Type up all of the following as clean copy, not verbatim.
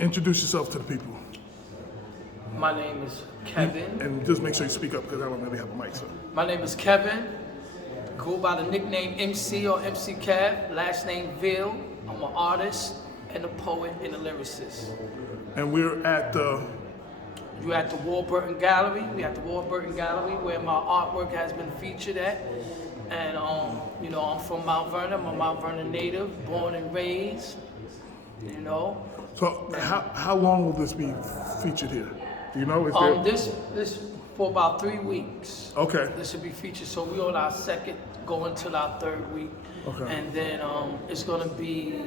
Introduce yourself to the people. My name is Kevin. And just make sure you speak up because I don't really have a mic, sir. My name is Kevin. Go by the nickname MC or MC Kev. Last name Vear. I'm an artist and a poet and a lyricist. And we're at the... You're at the Warburton Gallery. We at the Warburton Gallery where my artwork has been featured at. And you know, I'm from Mount Vernon. I'm a Mount Vernon native, born and raised. You know. So how long will this be featured here? Do you know? Is there... This for about 3 weeks. Okay. This will be featured. So we on our second, going to our third week. Okay. And then it's gonna be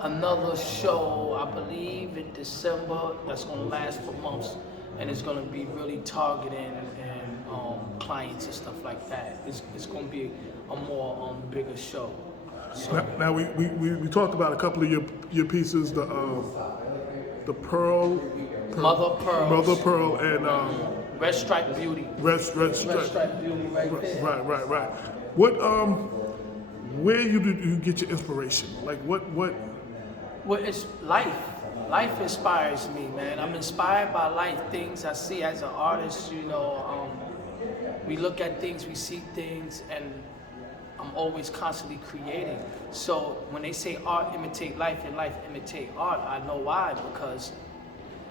another show, I believe, in December. That's gonna last for months, and it's gonna be really targeting and clients and stuff like that. It's gonna be a more bigger show. So, Now we talked about a couple of your pieces, the Pearl, Mother Pearl, and Red Stripe Beauty. Red Stripe Beauty, right there. Right. What where do you get your inspiration? Like what? Well, it's life. Life inspires me, man. I'm inspired by life, things I see as an artist. You know, we look at things, we see things, and I'm always constantly creating. So when they say art imitate life and life imitate art, I know why, because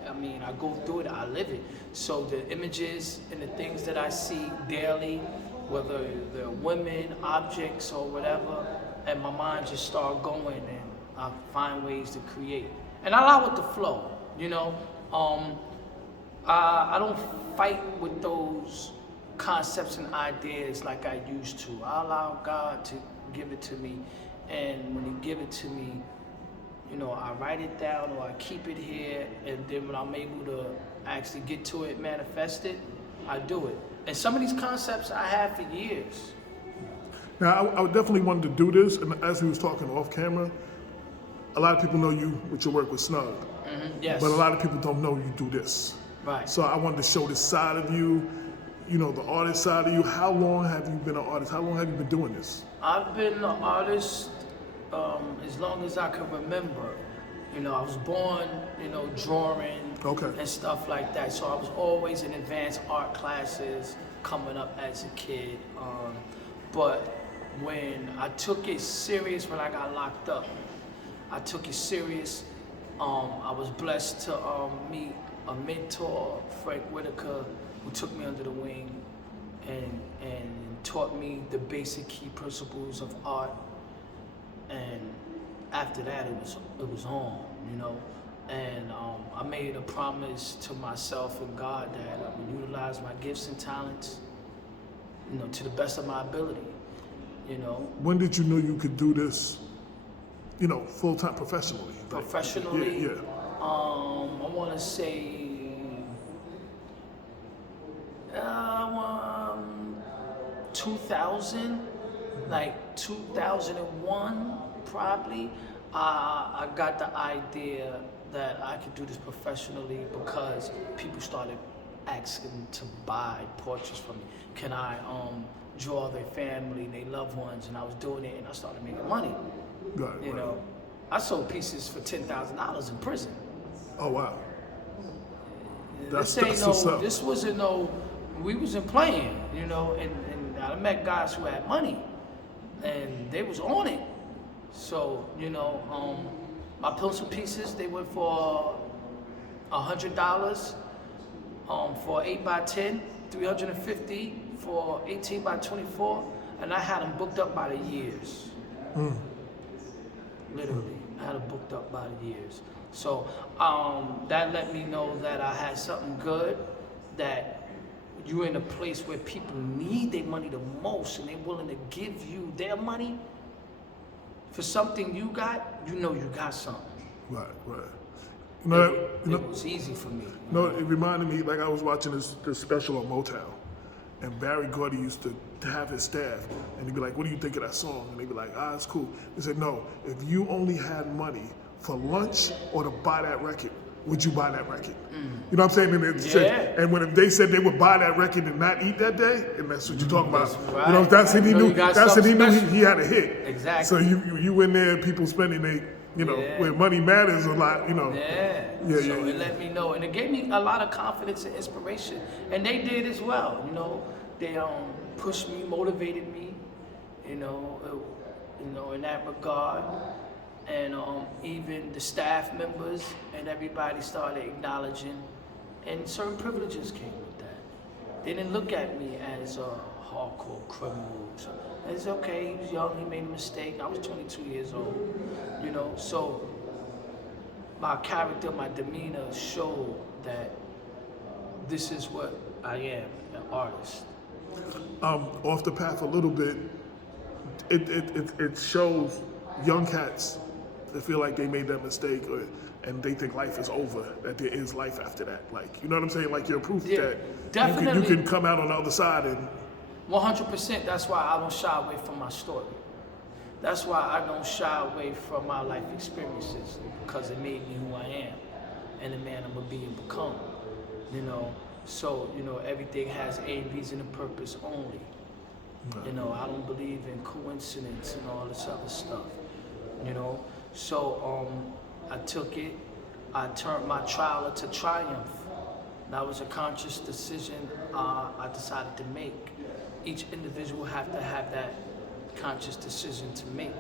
I mean, I go through it, I live it. So the images and the things that I see daily, whether they're women, objects, or whatever, and my mind just start going, and I find ways to create. And I allow it to flow, you know. I don't fight with those concepts and ideas like I used to. I allow God to give it to me, and when He give it to me, you know, I write it down or I keep it here, and then when I'm able to actually get to it, manifest it, I do it. And some of these concepts I have for years. Now I definitely wanted to do this, and as we was talking off camera, a lot of people know you with your work with Snug. Yes. But a lot of people don't know you do this. Right. So I wanted to show this side of you, you know, the artist side of you. How long have you been an artist? How long have you been doing this? I've been an artist as long as I can remember. You know, I was born, you know, drawing and stuff like that. So I was always in advanced art classes coming up as a kid. But when I took it serious when I got locked up, I took it serious. I was blessed to meet a mentor, Frank Whitaker, who took me under the wing and taught me the basic key principles of art. And after that, it was on, you know. And I made a promise to myself and God that I would utilize my gifts and talents, you know, to the best of my ability, you know. When did you know you could do this, you know, full-time professionally? Professionally? Yeah. I want to say 2000, like 2001 probably. I got the idea that I could do this professionally because people started asking to buy portraits from me. Can I draw their family, their loved ones? And I was doing it, and I started making money. You know, I sold pieces for $10,000 in prison. Oh wow. This wasn't no, we wasn't playing, you know, and I met guys who had money and they was on it. So, you know, my pencil pieces, they went for $100 for 8x10, $350 for 18x24, and I had them booked up by the years. Literally, I had them booked up by the years. So that let me know that I had something good, that you're in a place where people need their money the most and they're willing to give you their money for something you got, you know you got something. Right. It was easy for me. No, it reminded me, like I was watching this special on Motown, and Barry Gordy used to have his staff, and he'd be like, what do you think of that song? And they'd be like, it's cool. He said, no, if you only had money for lunch or to buy that record, would you buy that record? You know what I'm saying? And when they said they would buy that record and not eat that day, and that's what you're talking about. Right. You know, that's what he knew. That's what he knew. He had a hit. Exactly. So you in there, people spending You know, where money matters a lot, you know. So it let me know, and it gave me a lot of confidence and inspiration, and they did as well. You know, they pushed me, motivated me, you know, in that regard, and even the staff members and everybody started acknowledging, and certain privileges came with that. They didn't look at me as a hardcore criminal. So it's okay. He was young. He made a mistake. I was 22 years old. You know, so my character, my demeanor showed that this is what I am, an artist. Off the path a little bit, it shows young cats that feel like they made that mistake and they think life is over, that there is life after that. Like, you know what I'm saying? Like, you're proof that definitely. You can come out on the other side and... 100%. That's why I don't shy away from my story. That's why I don't shy away from my life experiences, because it made me who I am and the man I'm gonna be and become. You know, so, you know, everything has a reason and purpose only. You know, I don't believe in coincidence and all this other stuff. You know, so I took it, I turned my trial into triumph. That was a conscious decision I decided to make. Each individual have to have that conscious decision to make.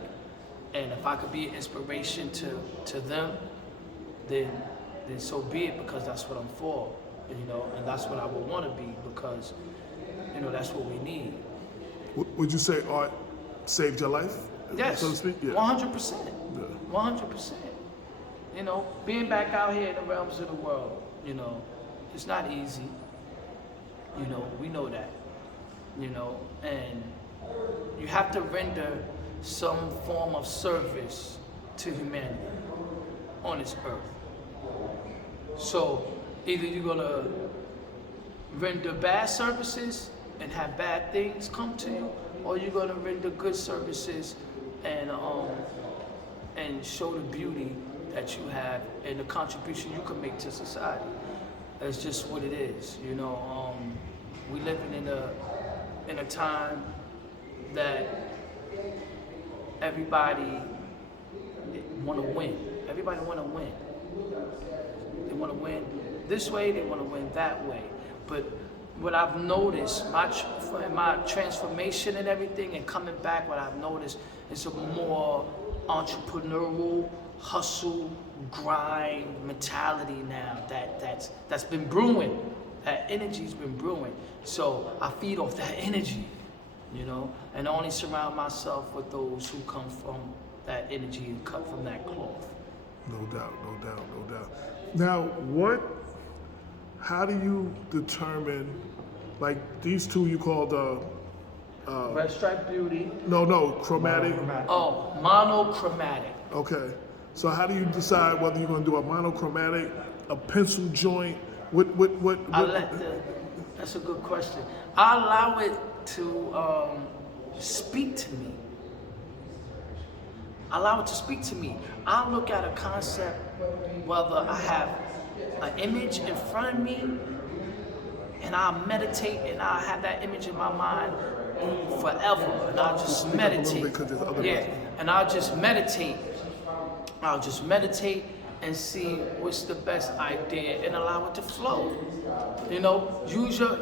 And if I could be an inspiration to them, then so be it, because that's what I'm for, you know, and that's what I would want to be, because, you know, that's what we need. Would you say art saved your life? Yes, so to speak? 100%. 100%. You know, being back out here in the realms of the world, you know, it's not easy. You know, we know that. You know, and you have to render some form of service to humanity on this earth. So either you're gonna render bad services and have bad things come to you, or you're gonna render good services and show the beauty that you have and the contribution you can make to society. That's just what it is. You know, we living in a time that everybody want to win. Everybody want to win. They want to win this way, they want to win that way. But what I've noticed, my transformation and everything, and coming back, what I've noticed is a more entrepreneurial, hustle, grind mentality now that's been brewing. That energy's been brewing. So I feed off that energy, you know, and only surround myself with those who come from that energy and cut from that cloth. No doubt. Now, how do you determine, like these two you call the... Red Stripe Beauty. No, chromatic. Oh, monochromatic. Okay. So how do you decide whether you're going to do a monochromatic, a pencil joint? That's a good question. I allow it to speak to me. I look at a concept, whether I have an image in front of me, and I'll meditate, and I'll have that image in my mind forever, and I'll just meditate. And I'll just meditate. And see what's the best idea and allow it to flow. You know, use your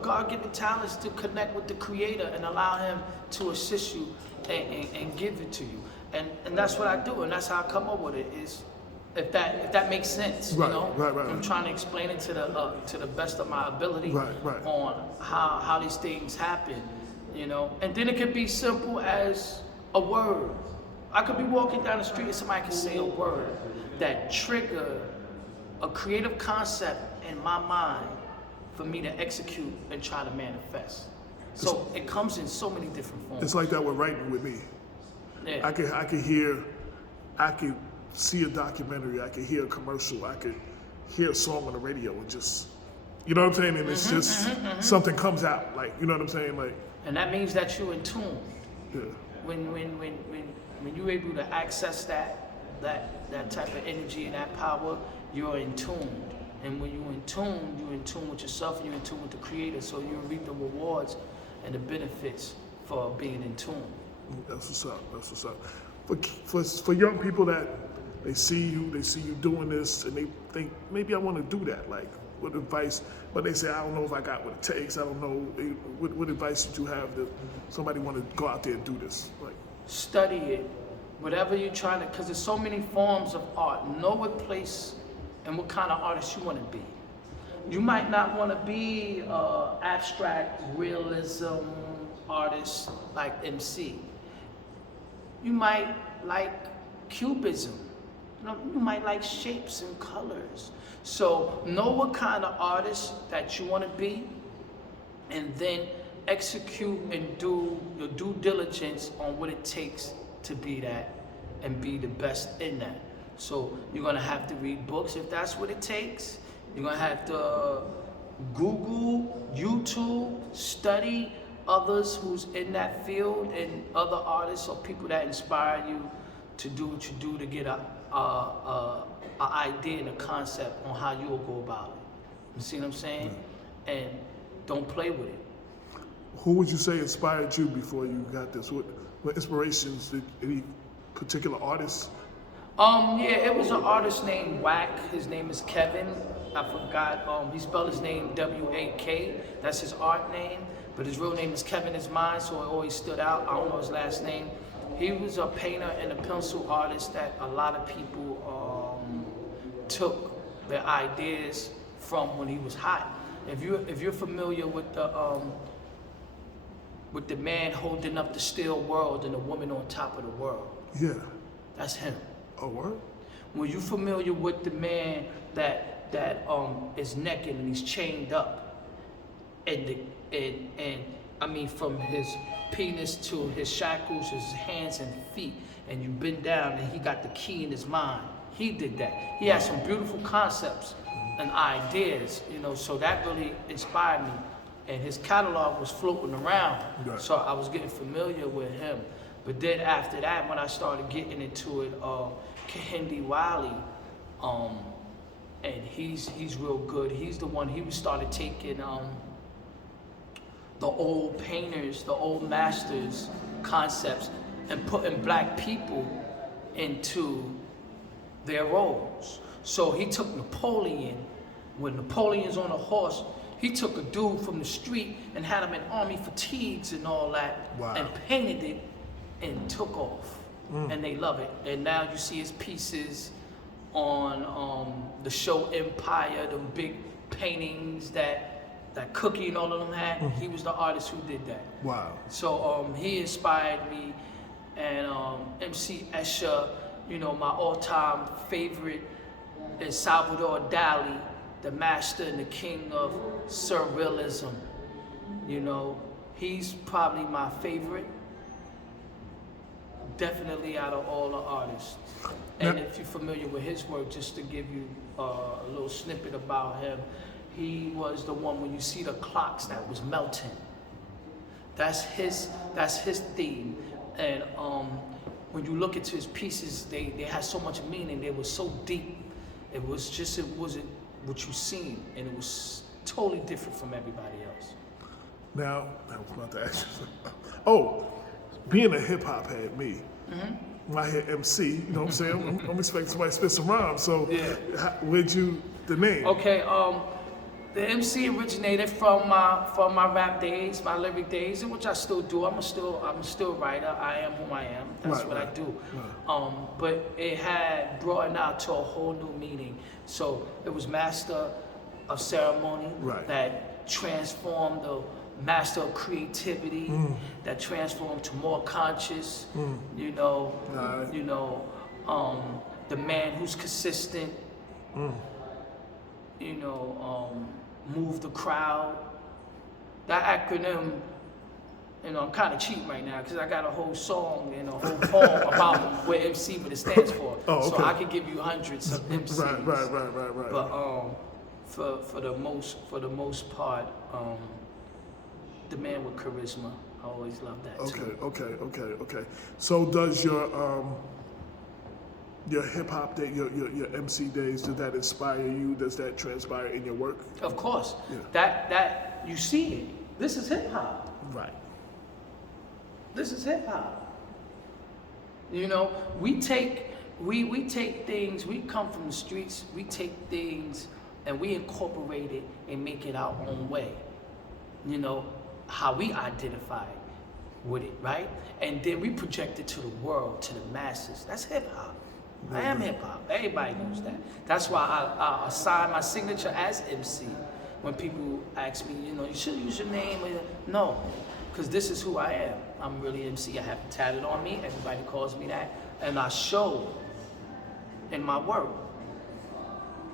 God-given talents to connect with the Creator and allow Him to assist you and give it to you. And that's what I do, and that's how I come up with it. Is if that makes sense, right, you know. Right. I'm trying to explain it to the best of my ability right. on how these things happen, you know. And then it could be simple as a word. I could be walking down the street and somebody can say a word that trigger a creative concept in my mind for me to execute and try to manifest. So it comes in so many different forms. It's like that with writing with me. Yeah. I could see a documentary, I could hear a commercial, I could hear a song on the radio and just, you know what I'm saying? And it's just something comes out, like, you know what I'm saying? Like, and that means that you're in tune. Yeah. When you're able to access that type of energy and that power, you're in tune. And when you're in tune with yourself, and you're in tune with the Creator, so you reap the rewards and the benefits for being in tune. That's what's up. for young people that they see you doing this, and they think maybe I want to do that. Like, what advice? But they say, I don't know if I got what it takes. I don't know. What advice did you have that somebody want to go out there and do this? Like, study it, whatever you're trying to, because there's so many forms of art. Know what place and what kind of artist you want to be. You might not want to be abstract realism artist like MC. You might like cubism. You might like shapes and colors. So know what kind of artist that you want to be, and then execute and do your due diligence on what it takes to be that and be the best in that. So you're gonna have to read books if that's what it takes. You're gonna have to Google, YouTube, study others who's in that field and other artists or people that inspire you to do what you do to get a idea and a concept on how you'll go about it. You see what I'm saying? And don't play with it. Who would you say inspired you before you got this? What inspirations did any particular artists? Yeah, it was an artist named Wack. His name is Kevin. I forgot. He spelled his name W-A-K. That's his art name. But his real name is Kevin is mine, so it always stood out. I don't know his last name. He was a painter and a pencil artist that a lot of people took their ideas from when he was hot. If you're familiar with the man holding up the still world and the woman on top of the world. Yeah. That's him. Oh, what? Were you familiar with the man that is naked and he's chained up, and I mean from his penis to his shackles, his hands and feet, and you bend down and he got the key in his mind. He did that. He had some beautiful concepts and ideas, so that really inspired me. And his catalog was floating around, so I was getting familiar with him. But then after that, when I started getting into it, Kehinde Wiley, and he's real good. He's the one, he started taking the old painters, the old masters concepts, and putting black people into their roles. So he took Napoleon, when Napoleon's on a horse, he took a dude from the street and had him in army fatigues and all that, and painted it and took off. And they love it. And now you see his pieces on the show Empire, them big paintings that Cookie and all of them had. He was the artist who did that. Wow. So he inspired me, and MC Escher, my all-time favorite is Salvador Dali, the master and the king of surrealism. He's probably my favorite, definitely out of all the artists. And if you're familiar with his work, just to give you a little snippet about him, he was the one when you see the clocks that was melting. That's his theme. And when you look into his pieces, they had so much meaning. They were so deep. It wasn't what you seen, and it was totally different from everybody else. Now, I was about to ask you something. Oh, being a hip hop head, me. When I hear MC, you know what I'm saying? I'm expecting somebody to spit some rhymes. So, where'd the name? Okay, the MC originated from my rap days, my lyric days, which I still do. I'm still a writer. I am who I am. That's what I do. But it had broadened out to a whole new meaning. So it was master of ceremony that transformed the master of creativity, that transformed to more conscious. The man who's consistent. Move the crowd. That acronym, I'm kind of cheap right now because I got a whole song and a whole poem about what MC, what it stands for. So I could give you hundreds of MCs. Right. But for the most part, the man with charisma. I always love that too. Okay. So does your hip hop day, your MC days, did that inspire you? Does that transpire in your work? Of course. Yeah. That you see it. This is hip hop. Right. This is hip hop. You know, we take things, we come from the streets, we take things and we incorporate it and make it our own way. You know, how we identify with it, right? And then we project it to the world, to the masses. That's hip hop. I am hip hop. Everybody knows that. That's why I assign my signature as MC. When people ask me, you know, you should use your name. No, because this is who I am. I'm really MC. I have it tatted on me. Everybody calls me that. And I show in my work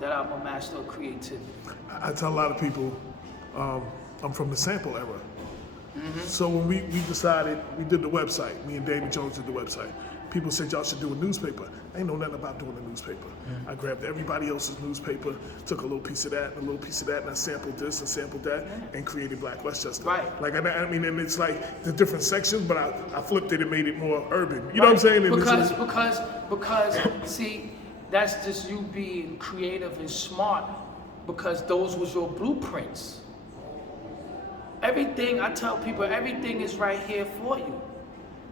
that I'm a master of creativity. I tell a lot of people, I'm from the sample era. Mm-hmm. So when we decided, we did the website, me and David Jones did the website. People said y'all should do a newspaper. I ain't know nothing about doing a newspaper. Mm-hmm. I grabbed everybody else's newspaper, took a little piece of that, and a little piece of that, and I sampled this and sampled that, and created Black Westchester. Right. Like, I mean, and it's like the different sections, but I flipped it and made it more urban. You know what I'm saying? And because, see, that's just you being creative and smart, because those was your blueprints. Everything, I tell people, everything is right here for you.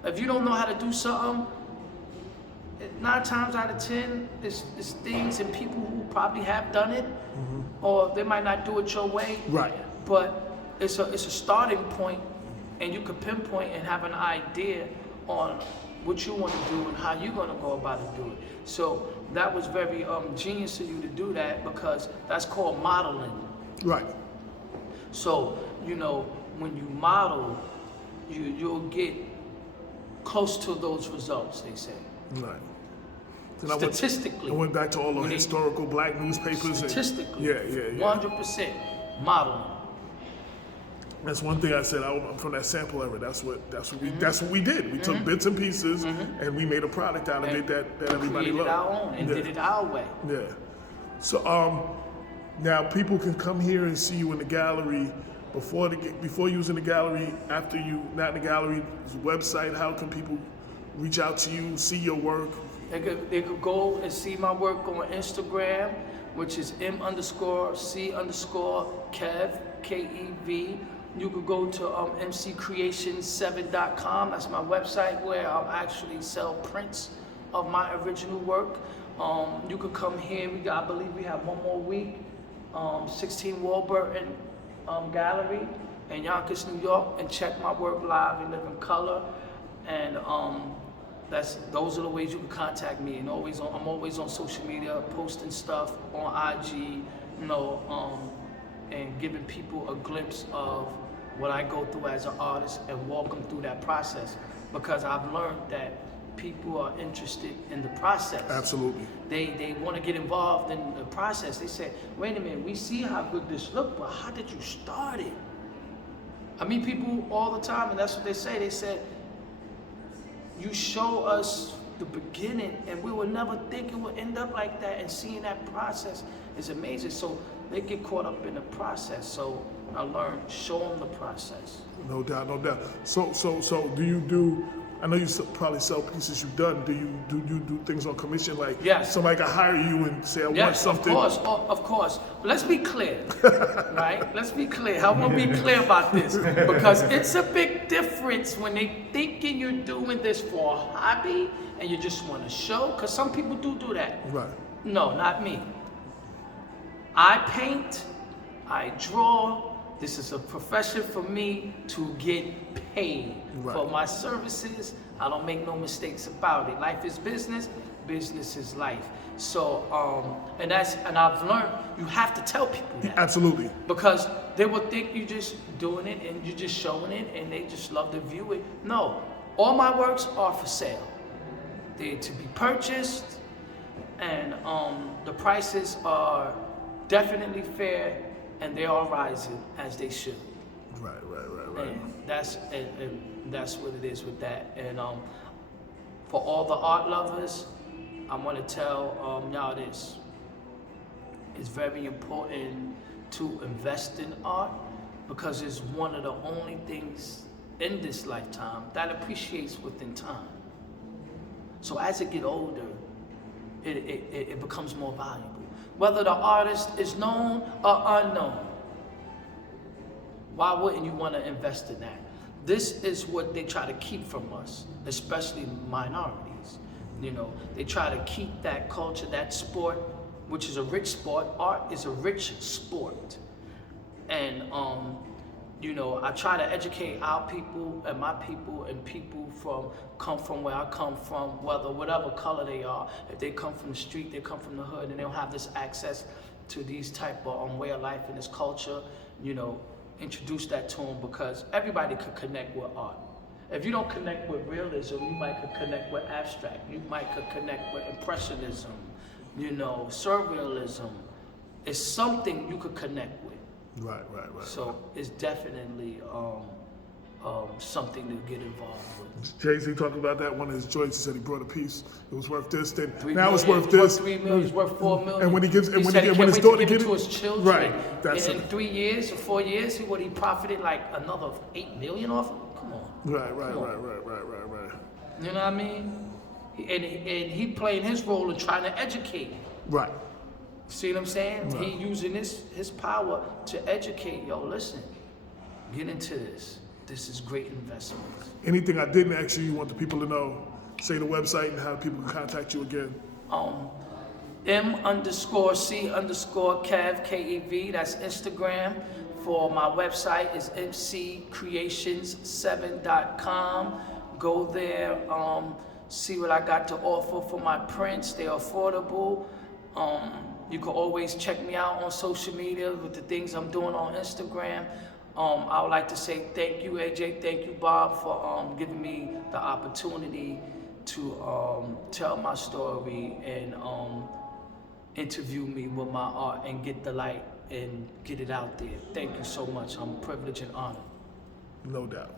If you don't know how to do something, 9 times out of 10, it's things and people who probably have done it, mm-hmm. or they might not do it your way. Right. But it's a starting point, and you could pinpoint and have an idea on what you want to do and how you're going to go about it, do it. So that was very genius of you to do that, because that's called modeling. Right. So, you know, when you model, you'll get close to those results, they say. Right. And statistically. I went back to all the historical Black newspapers. Statistically. Yeah. 100% modeling. That's one thing I said. I'm from that sample era. That's what we did. We took bits and pieces, and we made a product out of it that everybody loved. Created our own and did it our way. Yeah. So now people can come here and see you in the gallery before you was in the gallery, after you not in the gallery. Website. How can people reach out to you, see your work? They could go and see my work on Instagram, which is M_C_Kev, Kev. You could go to mccreation7.com. That's my website where I'll actually sell prints of my original work. You could come here. I believe we have one more week. 16 Warburton Gallery in Yonkers, New York, and check my work live in living color. And those are the ways you can contact me. And I'm always on social media, posting stuff on IG, you know, and giving people a glimpse of what I go through as an artist and walk them through that process, because I've learned that people are interested in the process. Absolutely. They want to get involved in the process. They say, wait a minute, we see how good this looked, but how did you start it? I meet people all the time, and that's what they say. They said, you show us the beginning, and we would never think it would end up like that, and seeing that process is amazing. So they get caught up in the process. So I learned, show them the process. No doubt. So do you do, I know you probably sell pieces you've done. Do you do things on commission? Like, yes. Somebody can hire you and say, I want something. Of course. But let's be clear, right? Let's be clear. I want to be clear about this, because it's a big difference when they thinking you're doing this for a hobby and you just want to show, because some people do that. Right. No, not me. I paint, I draw. This is a profession for me to get paid for my services. I don't make no mistakes about it. Life is business, business is life. So, and I've learned you have to tell people that. Absolutely. Because they will think you're just doing it and you're just showing it and they just love to view it. No, all my works are for sale. They're to be purchased, and the prices are definitely fair, and they are rising as they should. Right. And that's what it is with that. And for all the art lovers, I want to tell y'all this. It's very important to invest in art, because it's one of the only things in this lifetime that appreciates within time. So as it gets older, it becomes more valuable. Whether the artist is known or unknown, why wouldn't you want to invest in that? This is what they try to keep from us, especially minorities. You know, they try to keep that culture, that sport, which is a rich sport. Art is a rich sport. And, you know, I try to educate our people and my people and people come from where I come from, whatever color they are. If they come from the street, they come from the hood, and they don't have this access to these type of way of life and this culture, you know, introduce that to them, because everybody could connect with art. If you don't connect with realism, you might could connect with abstract. You might could connect with impressionism, you know, surrealism. It's something you could connect with. Right. So it's definitely something to get involved with. Jay-Z talked about that one of his joints. He said he brought a piece. It was worth this. Then now it's worth this. $3 million. It's worth $4 million. And when he gives, when his daughter get it to his children, right? That's in 3 years or 4 years, he profited like another $8 million off it. Come on. Right. You know what I mean? And he playing his role in trying to educate. Right. See what I'm saying? Right. He using his power to educate. Yo, listen, get into this. This is great investment. Anything I didn't ask you want the people to know? Say the website and how people can contact you again. M_C_Kev, Kev. That's Instagram. For my website is mccreations7.com. Go there, see what I got to offer for my prints. They're affordable. You can always check me out on social media with the things I'm doing on Instagram. I would like to say thank you, AJ, thank you, Bob, for giving me the opportunity to tell my story and interview me with my art and get the light and get it out there. Thank you so much. I'm privileged and honored. No doubt.